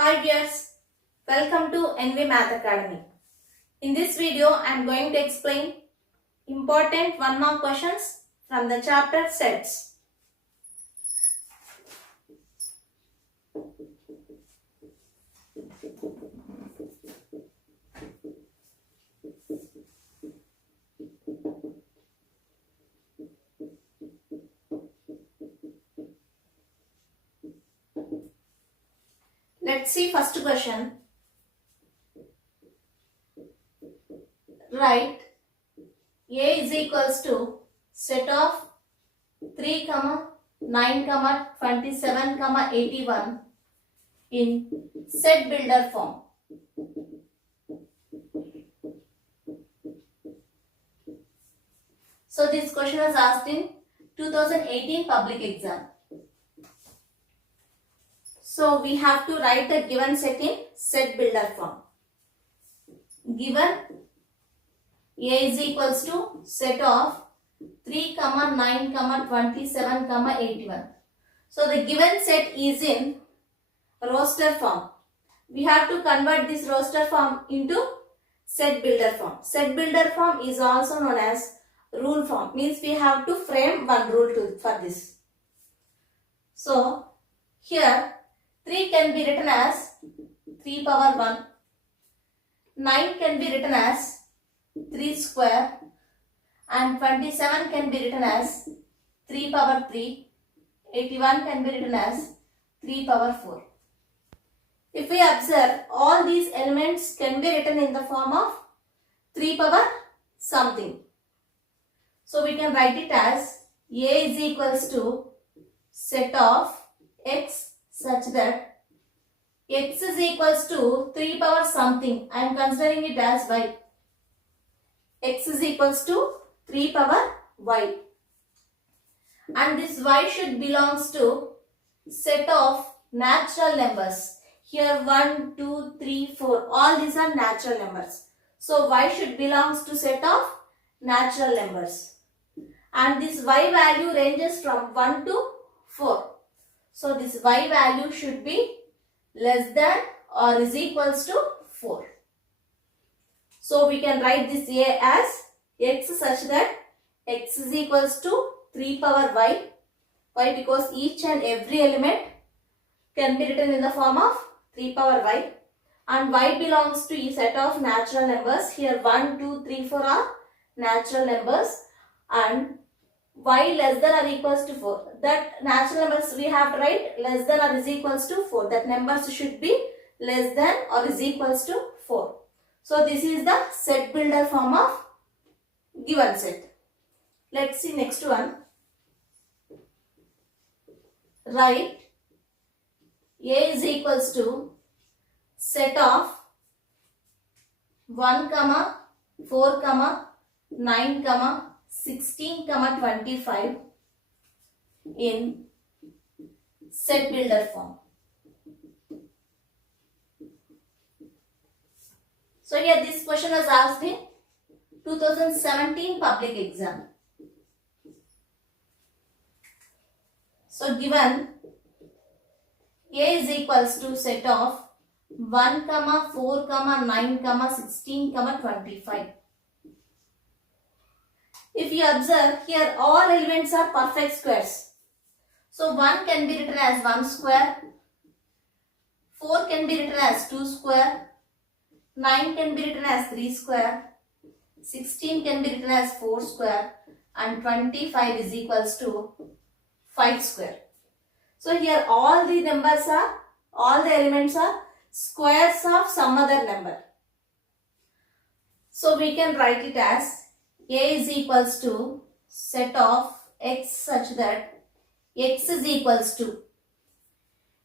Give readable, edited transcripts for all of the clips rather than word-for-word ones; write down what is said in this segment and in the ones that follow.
Hi viewers, welcome to NV Math Academy. In this video, I am going to explain important 1 mark questions from the chapter sets. Let's see first question. Write A is equals to set of 3, 9, 27, 81 in set builder form. So this question was asked in 2018 public exam. So we have to write the given set in set builder form. Given A is equals to set of 3, 9, 27, 81. So the given set is in roster form. We have to convert this roster form into set builder form. Set builder form is also known as rule form. Means we have to frame one rule for this. So here 3 can be written as 3 power 1. 9 can be written as 3 square. And 27 can be written as 3 power 3. 81 can be written as 3 power 4. If we observe, all these elements can be written in the form of 3 power something. So we can write it as A is equals to set of x such that x is equals to 3 power something. I am considering it as y. X is equals to 3 power y. And this y should belongs to set of natural numbers. Here 1, 2, 3, 4. All these are natural numbers. So y should belongs to set of natural numbers. And this y value ranges from 1 to 4. So this y value should be less than or is equals to 4. So we can write this A as x such that x is equals to 3 power y. Why? Because each and every element can be written in the form of 3 power y. And y belongs to a set of natural numbers. Here 1, 2, 3, 4 are natural numbers. And y less than or equals to 4. That natural numbers we have to write less than or is equals to 4. That numbers should be less than or is equals to 4. So this is the set builder form of given set. Let's see next one. Write A is equals to set of 1, 4, 9, 16, 25 in set builder form. So here this question was asked in 2017 public exam. So given A is equals to set of 1, 4, 9, 16, 25. If you observe here, all elements are perfect squares. So 1 can be written as 1 square, 4 can be written as 2 square, 9 can be written as 3 square, 16 can be written as 4 square, and 25 is equals to 5 square. So here all the elements are squares of some other number. So we can write it as A is equals to set of x such that x is equals to.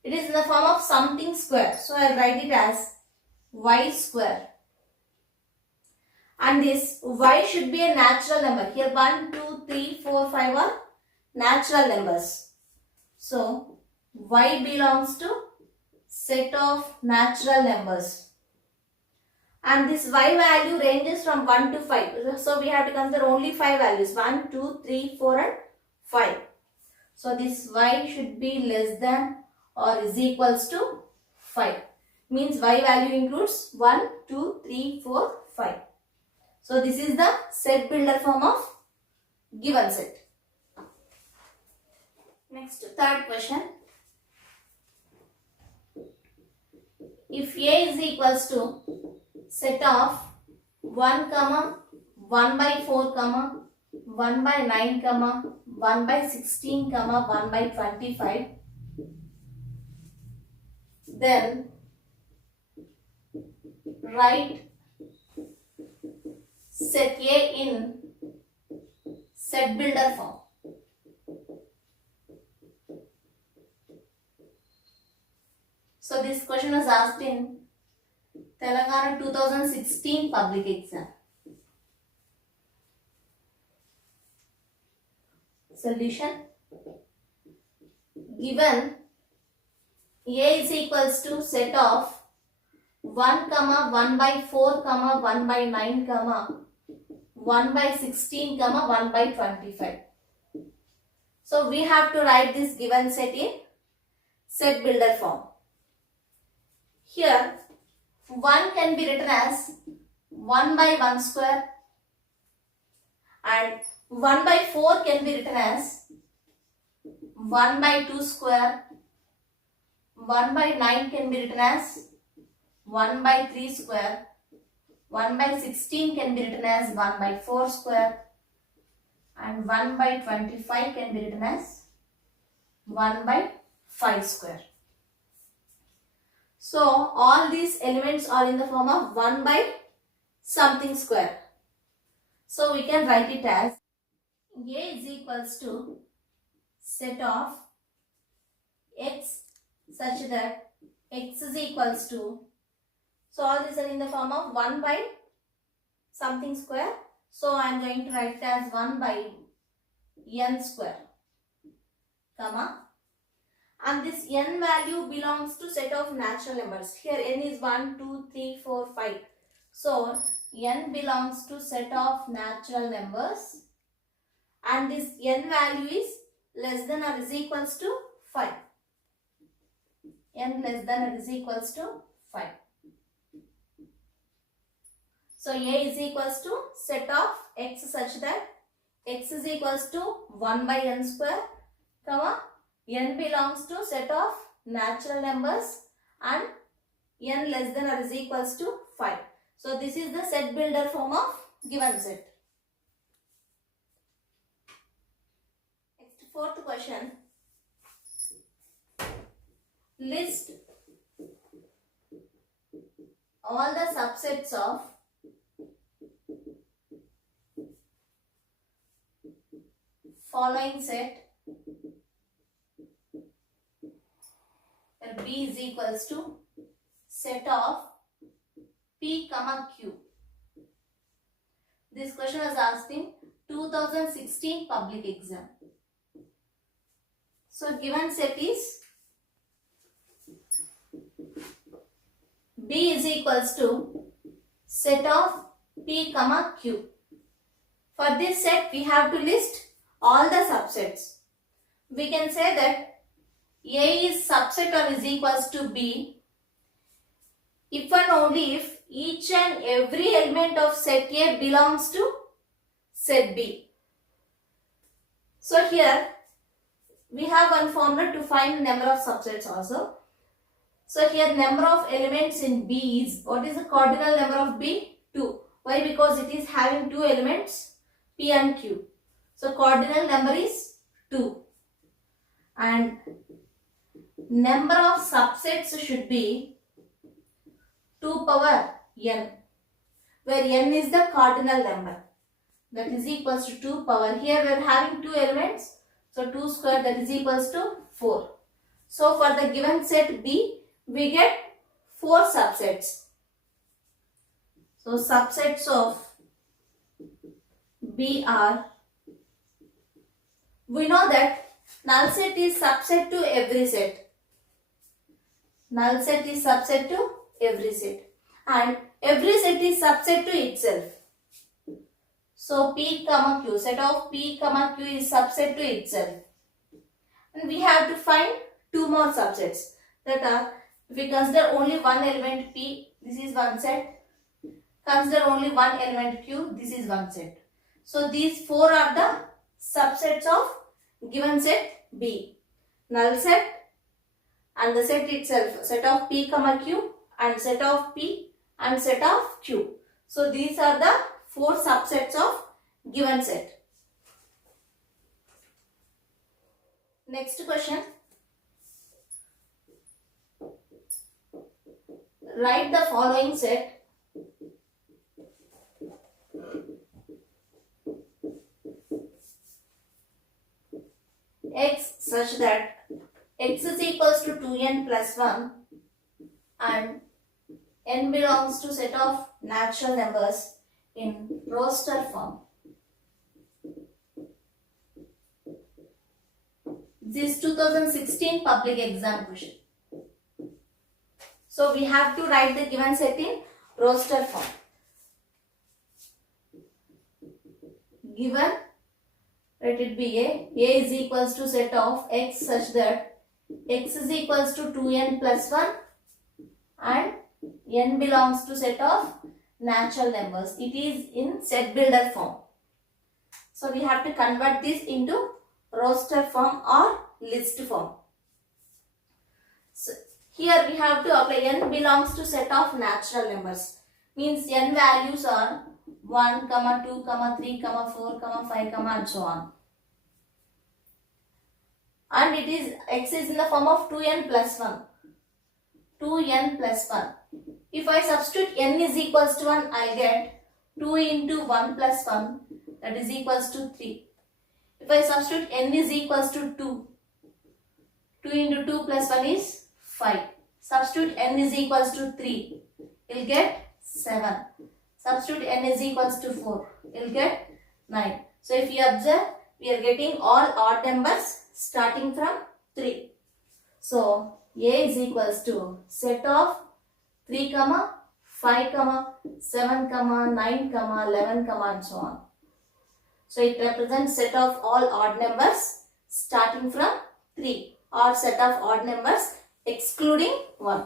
It is in the form of something square. So I will write it as y square. And this y should be a natural number. Here 1, 2, 3, 4, 5 are natural numbers. So y belongs to set of natural numbers. And this y value ranges from 1 to 5. So we have to consider only 5 values. 1, 2, 3, 4 and 5. So this y should be less than or is equals to 5. means y value includes 1, 2, 3, 4, 5. So this is the set builder form of given set. Next, third question. If A is equals to set of 1 comma 1 by 4 comma 1 by 9 comma 1 by 16 comma 1 by 25, then write set A in set builder form. So this question was asked in Telangana 2016 public exam. Solution. Given A is equals to set of 1 comma 1 by 4 comma 1 by 9 comma 1 by 16 comma 1 by 25. So we have to write this given set in set builder form. Here 1 can be written as 1 by 1 square and 1 by 4 can be written as 1 by 2 square, 1 by 9 can be written as 1 by 3 square, 1 by 16 can be written as 1 by 4 square and 1 by 25 can be written as 1 by 5 square. So all these elements are in the form of 1 by something square. So we can write it as A is equals to set of x such that x is equals to, so all these are in the form of 1 by something square. So I am going to write it as 1 by n square, comma, and this n value belongs to set of natural numbers. Here n is 1, 2, 3, 4, 5. So n belongs to set of natural numbers and this n value is less than or is equals to 5. N less than or is equals to 5. So A is equals to set of x such that x is equals to 1 by n square, comma, n belongs to set of natural numbers and n less than or is equals to 5. So this is the set builder form of given set. Next, fourth question. List all the subsets of following set where B is equals to set of P comma Q. This question was asked in 2016 public exam. So given set is B is equals to set of P comma Q. For this set we have to list all the subsets. We can say that A is subset or is equals to B if and only if each and every element of set A belongs to set B. So here we have one formula to find number of subsets also. So here number of elements in B is, what is the cardinal number of B? 2. Why? Because it is having two elements P and Q. So cardinal number is 2 and number of subsets should be 2 power n, where n is the cardinal number, that is equals to 2 power. Here we are having two elements, so 2 square, that is equals to 4. So for the given set B we get 4 subsets. So subsets of B are, we know that null set is subset to every set. Null set is subset to every set and every set is subset to itself. So P comma Q, set of P comma Q is subset to itself. And we have to find two more subsets, that are If we consider only one element P, this is one set. Consider only one element Q, this is one set. So these four are the subsets of given set B. Null set and the set itself, set of P comma Q and set of P and set of Q. So these are the four subsets of given set. Next question. Write the following set. X such that x is equals to 2n plus 1 and n belongs to set of natural numbers in roster form. This 2016 public exam question. So we have to write the given set in roster form. Given, let it be A is equals to set of x such that x is equals to 2n plus 1 and n belongs to set of natural numbers. It is in set builder form. So we have to convert this into roster form or list form. So here we have to apply n belongs to set of natural numbers. Means n values are 1, 2, 3, 4, 5, and so on. And it is x is in the form of 2n plus 1. 2n plus 1. If I substitute n is equals to 1, I get 2 into 1 plus 1, that is equals to 3. If I substitute n is equals to 2, 2 into 2 plus 1 is 5. Substitute n is equals to 3, you will get 7. Substitute n is equals to 4, you will get 9. So if you observe, we are getting all odd numbers starting from 3. So A is equals to set of 3, 5, 7, 9, 11, and so on. So it represents set of all odd numbers starting from 3 or set of odd numbers excluding 1.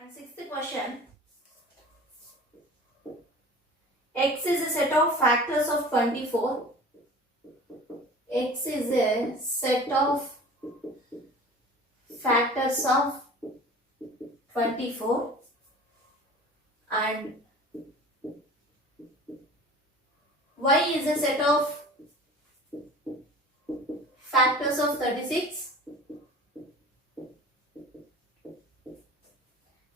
And sixth question. X is a set of factors of 24. X is a set of factors of 24 and Y is a set of factors of 36.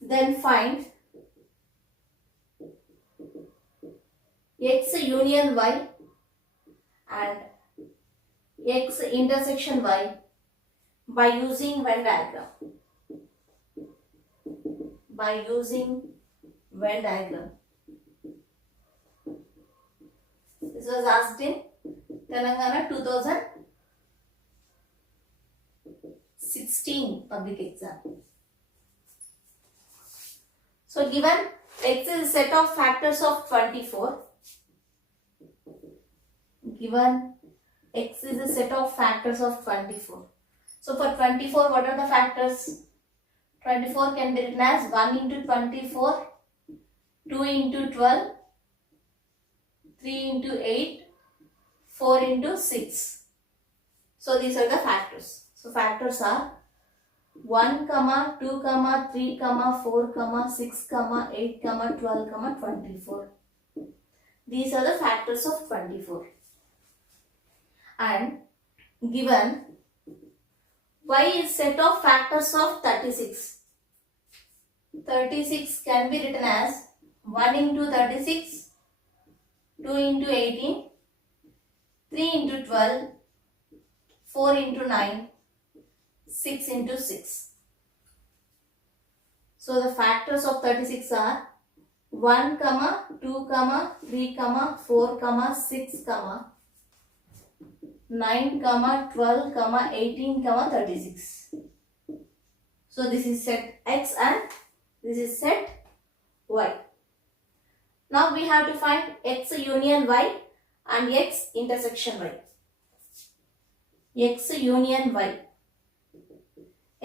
Then find X union Y and X intersection Y by using Venn diagram. By using Venn diagram. This was asked in Telangana 2016 public exam. So given X is a set of factors of 24. Given X is a set of factors of 24. So for 24, what are the factors? 24 can be written as 1 into 24, 2 into 12, 3 into 8, 4 into 6. So these are the factors. So factors are 1, 2, 3, 4, 6, 8, 12, 24. These are the factors of 24. And given Y is set of factors of 36. 36 can be written as 1 into 36, 2 into 18, 3 into 12, 4 into 9, 6 into 6. So the factors of 36 are 1, 2, 3, 4, 6, 9, 12, 18, 36. So this is set X and this is set Y. Now we have to find X union Y and X intersection Y. X union Y.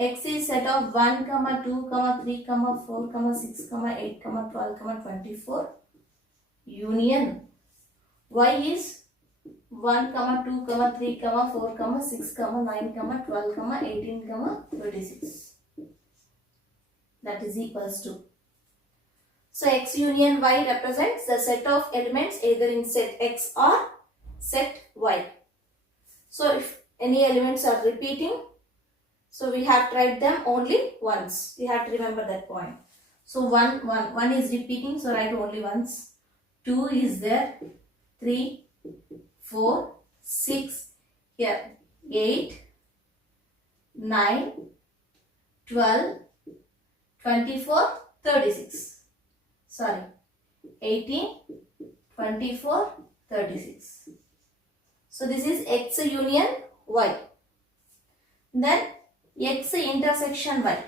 X is set of 1, 2, 3, 4, 6, 8, 12, 24 union. Y is 1, 2, 3, 4, 6, 9, 12, 18, 36. That is equals to. So X union Y represents the set of elements either in set X or set Y. So if any elements are repeating, so we have tried them only once. We have to remember that point. So 1 is repeating, so write only once. 2 is there. 3, 4, 6, here 8, 9, 12, 24, 36. Sorry, 18, 24, 36. So this is X union Y. Then X intersection Y.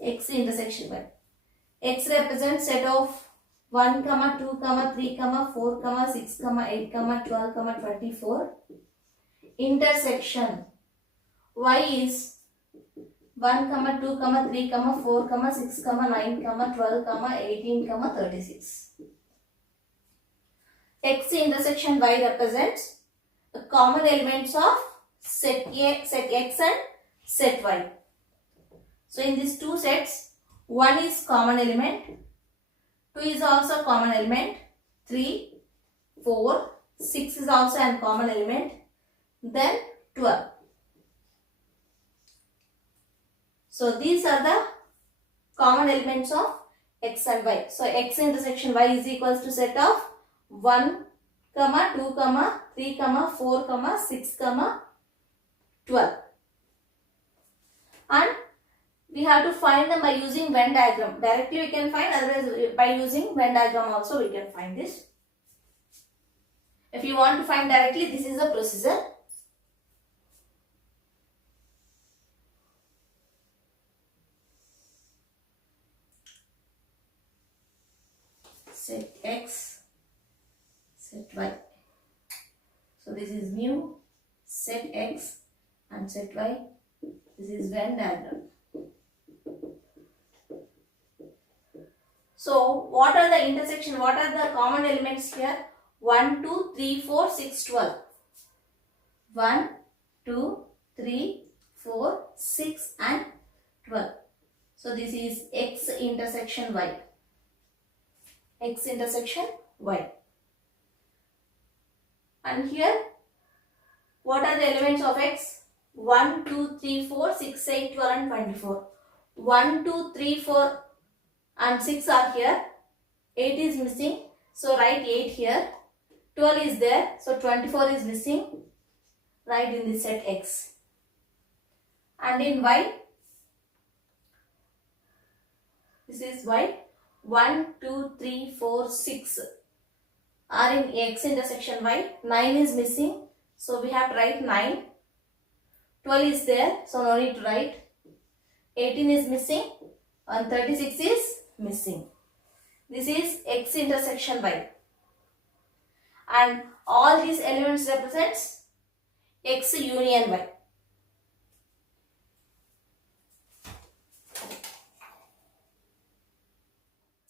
X intersection Y. X represents set of 1, 2, 3, 4, 6, 8, 12, 24. Intersection Y is 1, 2, 3, 4, 6, 9, 12, 18, 36. X intersection Y represents the common elements of set A, set X and set Y. So in these two sets, 1 is common element, 2 is also common element, 3, 4, 6 is also a common element, then 12. So these are the common elements of X and Y. So X intersection Y is equals to set of 1, 2, 3, 4, 6, 12. And we have to find them by using Venn diagram. Directly we can find, otherwise by using Venn diagram also we can find this. If you want to find directly, this is the procedure. Set X, set Y. So this is mu, set X and set Y. This is Venn diagram. So what are the intersection? What are the common elements here? 1, 2, 3, 4, 6, 12. 1, 2, 3, 4, 6 and 12. So this is X intersection Y. X intersection Y. And here, what are the elements of X? 1, 2, 3, 4, 6, 8, 12 and 24. 1, 2, 3, 4 and 6 are here. 8 is missing. So write 8 here. 12 is there. So 24 is missing. Write in the set X. And in Y, this is Y. 1, 2, 3, 4, 6 are in X intersection Y. 9 is missing. So we have to write 9. 12 is there. So no need to write. 18 is missing. And 36 is missing. This is X intersection Y. And all these elements represents X union Y.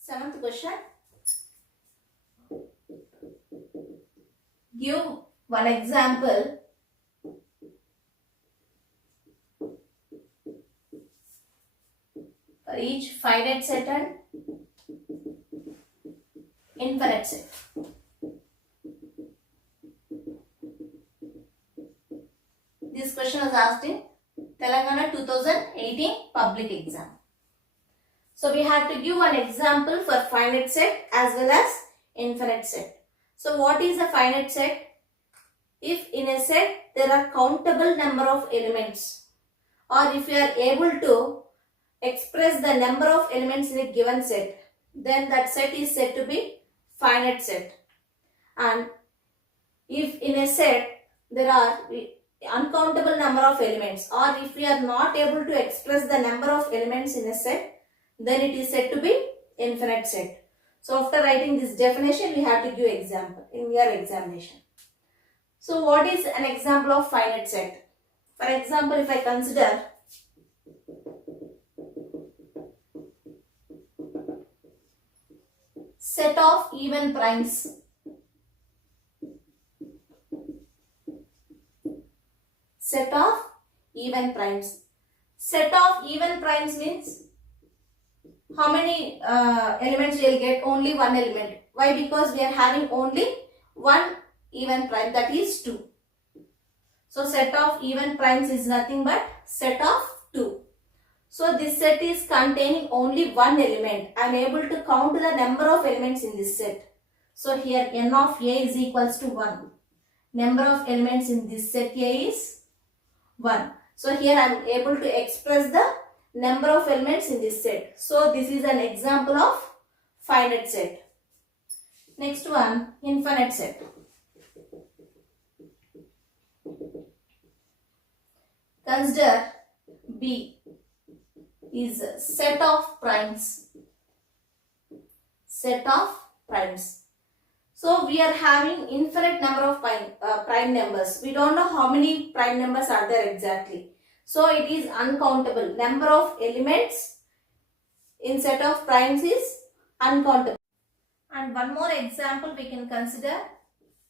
Seventh question. Give one example for each finite set and infinite set. This question was asked in Telangana 2018 public exam. So we have to give one example for finite set as well as infinite set. So what is a finite set? If in a set there are countable number of elements, or if you are able to express the number of elements in a given set, then that set is said to be finite set. And if in a set there are uncountable number of elements, or if we are not able to express the number of elements in a set, then it is said to be infinite set. So after writing this definition, we have to give example in your examination. So what is an example of finite set? For example, if I consider set of even primes. Set of even primes. Set of even primes means how many elements we will get? Only one element. Why? Because we are having only one even prime, that is 2. So set of even primes is nothing but set of 2. So this set is containing only one element. I am able to count the number of elements in this set. So here n of a is equals to 1. Number of elements in this set A is 1. So here I am able to express the number of elements in this set. So this is an example of finite set. Next one, infinite set. Consider B is set of primes. Set of primes. So we are having infinite number of prime numbers. We don't know how many prime numbers are there exactly. So it is uncountable. Number of elements in set of primes is uncountable. And one more example we can consider,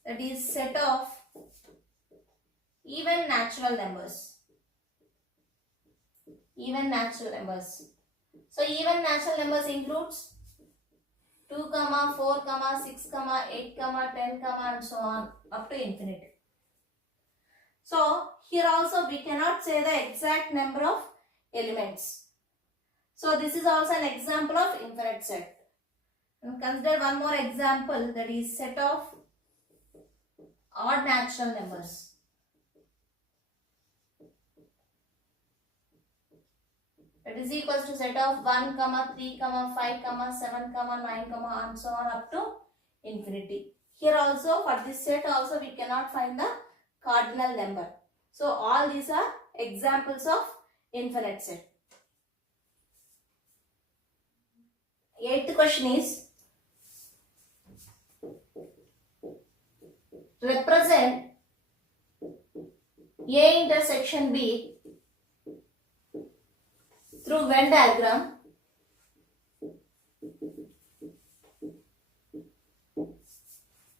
that is set of even natural numbers. Even natural numbers. So even natural numbers includes 2, 4, 6, 8, 10, and so on up to infinity. So here also we cannot say the exact number of elements. So this is also an example of infinite set. And consider one more example, that is set of odd natural numbers. It is equals to set of 1, 3, 5, 7, 9, and so on up to infinity. Here also, for this set also we cannot find the cardinal number. So all these are examples of infinite set. 8th question is, represent A intersection B through Venn diagram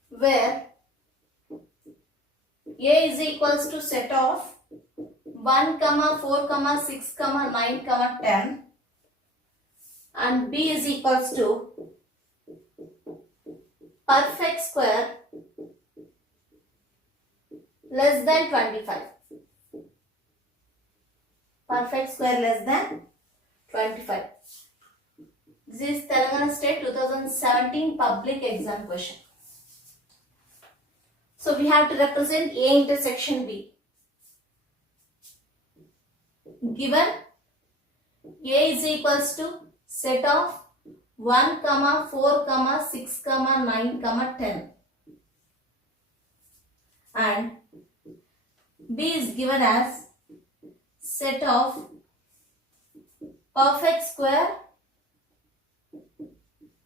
where A is equals to set of 1, 4, 6, 9, 10 and B is equals to perfect square less than 25. Perfect square less than 25. This is Telangana State 2017 public exam question. So we have to represent A intersection B. Given A is equals to set of 1, 4, 6, 9, 10 and B is given as set of perfect square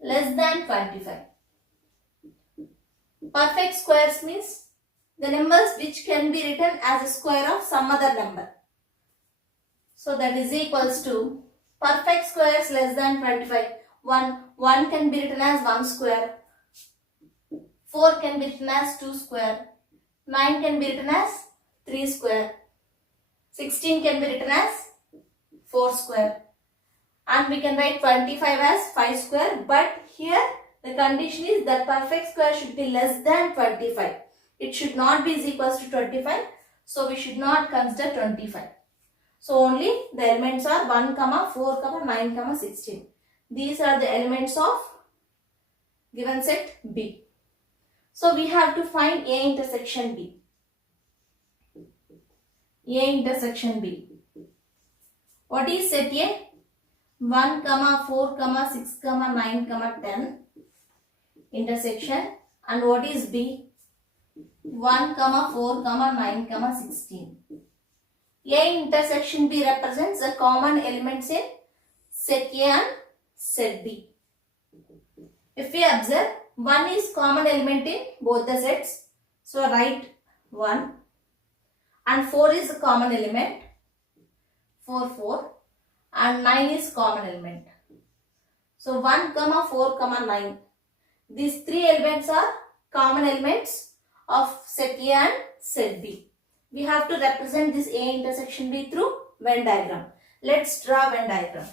less than 25. Perfect squares means the numbers which can be written as a square of some other number. So that is equals to perfect squares less than 25. 1 can be written as 1 square. 4 can be written as 2 square. 9 can be written as 3 square. 16 can be written as 4 square. And we can write 25 as 5 square. But here the condition is that perfect square should be less than 25. It should not be is equals to 25. So we should not consider 25. So only the elements are 1, 4, 9, 16. These are the elements of given set B. So we have to find A intersection B. A intersection B. What is set A? 1, 4, 6, 9, 10 intersection. And what is B? 1, 4, 9, 16. A intersection B represents the common elements in set A and set B. If we observe, 1 is common element in both the sets. So write 1. And 4 is a common element. 4. And 9 is common element. So 1, 4, 9. These three elements are common elements of set A and set B. We have to represent this A intersection B through Venn diagram. Let's draw Venn diagram.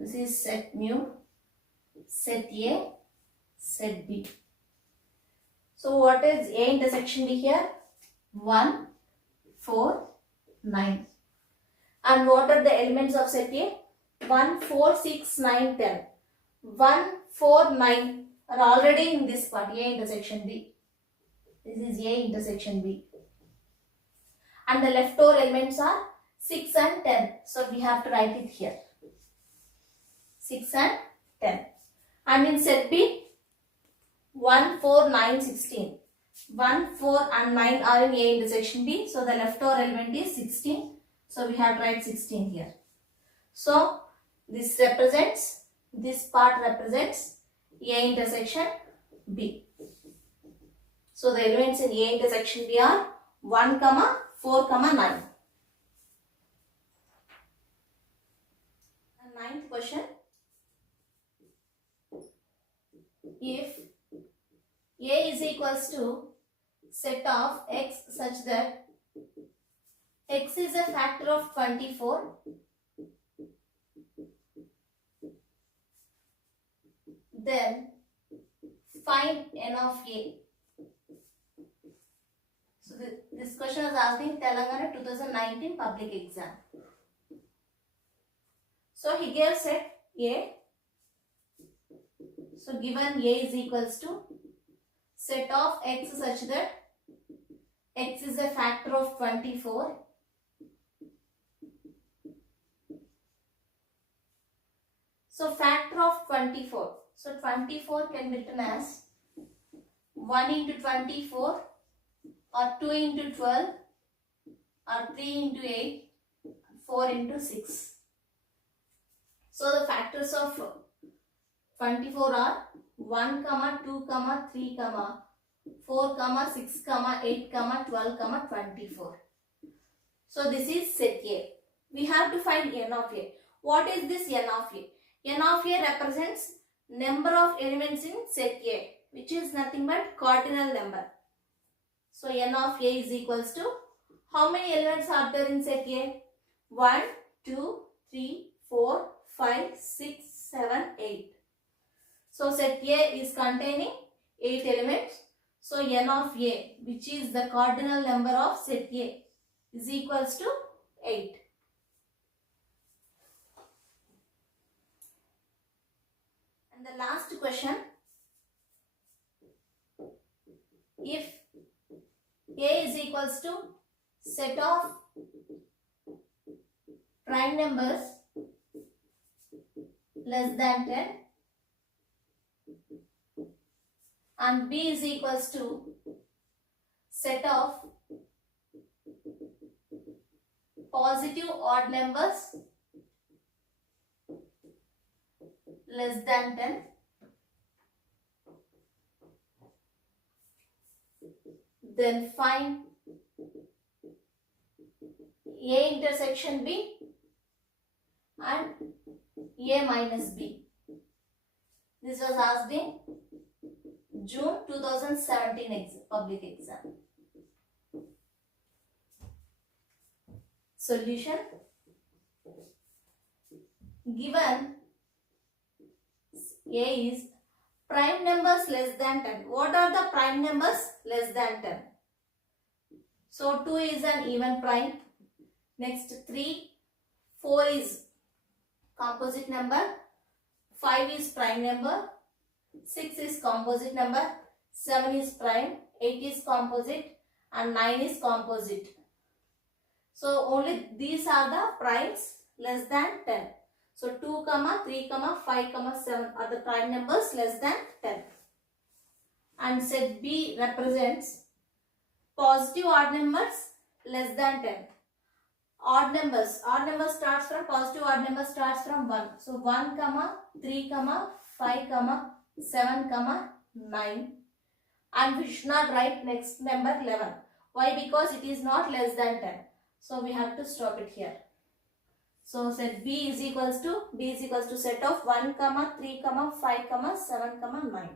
This is set mu, set A, set B. So what is A intersection B here? 1, 4, 9. And what are the elements of set A? 1, 4, 6, 9, 10. 1, 4, 9 are already in this part, A intersection B. This is A intersection B. And the leftover elements are 6 and 10. So we have to write it here. 6 and 10. And in set B, 1, 4, 9, 16. 1, 4 and 9 are in A intersection B. So the leftover element is 16. So we have to write 16 here. So this part represents A intersection B. So the elements in A intersection B are 1, 4, 9. And ninth question. If A is equals to set of x such that x is a factor of 24, then find n of A. So this question was asked in Telangana 2019 public exam. So he gave set A. So given A is equals to set of x such that x is a factor of 24. So factor of 24. So 24 can be written as 1 into 24 or 2 into 12 or 3 into 8, 4 into 6. So the factors of 24 are 1, 2, 3, 4, 6, 8, 12, 24. So this is set A. We have to find n of A. What is this n of A? N of A represents number of elements in set A, which is nothing but cardinal number. So n of A is equals to, how many elements are there in set A? 1, 2, 3, 4, 5, 6, 7, 8. So set A is containing 8 elements. So n of A, which is the cardinal number of set A, is equals to 8. And the last question. If A is equals to set of prime numbers less than 10 and B is equals to set of positive odd numbers less than 10, then find A intersection B and A minus B. This was asked in June 2017 public exam. Solution. Given A is prime numbers less than 10. What are the prime numbers less than 10? So 2 is an even prime. Next 3, 4 is composite number. 5 is prime number. 6 is composite number. 7 is prime. 8 is composite. And 9 is composite. So only these are the primes less than 10. So 2, 3, 5, 7 are the prime numbers less than 10. And set B represents positive odd numbers less than 10. odd numbers. Odd number starts from positive, odd number starts from 1. So 1, 3, 5, 7, 9. And we should not write next number 11. Why? Because it is not less than 10. So we have to stop it here. So set B is equals to set of 1, 3, 5, 7, 9.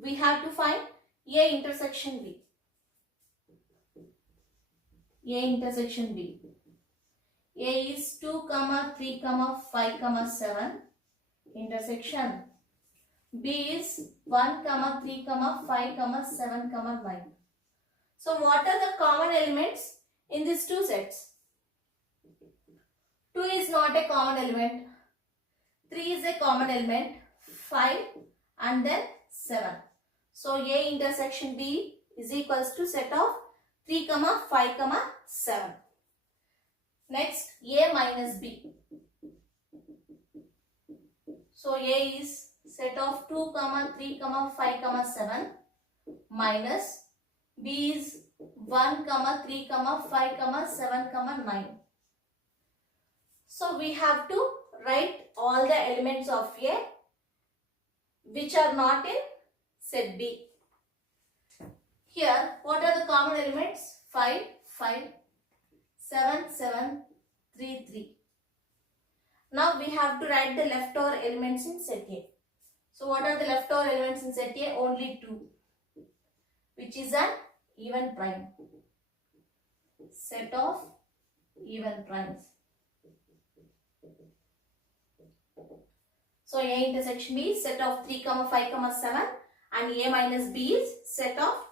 We have to find A intersection B. A intersection B. A is 2, 3, 5, 7. Intersection B is 1, 3, 5, 7, 9. So what are the common elements in these two sets? 2 is not a common element. 3 is a common element. 5 and then 7. So A intersection B is equals to set of 3, 5, 7. Next, A minus B. So A is set of 2, 3, 5, 7 minus B is 1, 3, 5, 7, 9. So we have to write all the elements of A which are not in set B. Here, what are the common elements? 5, 5, 7, 7, 3, 3. Now we have to write the leftover elements in set A. So what are the leftover elements in set A? Only 2, which is an even prime. Set of even primes. So A intersection B is set of 3, 5, 7 and A minus B is set of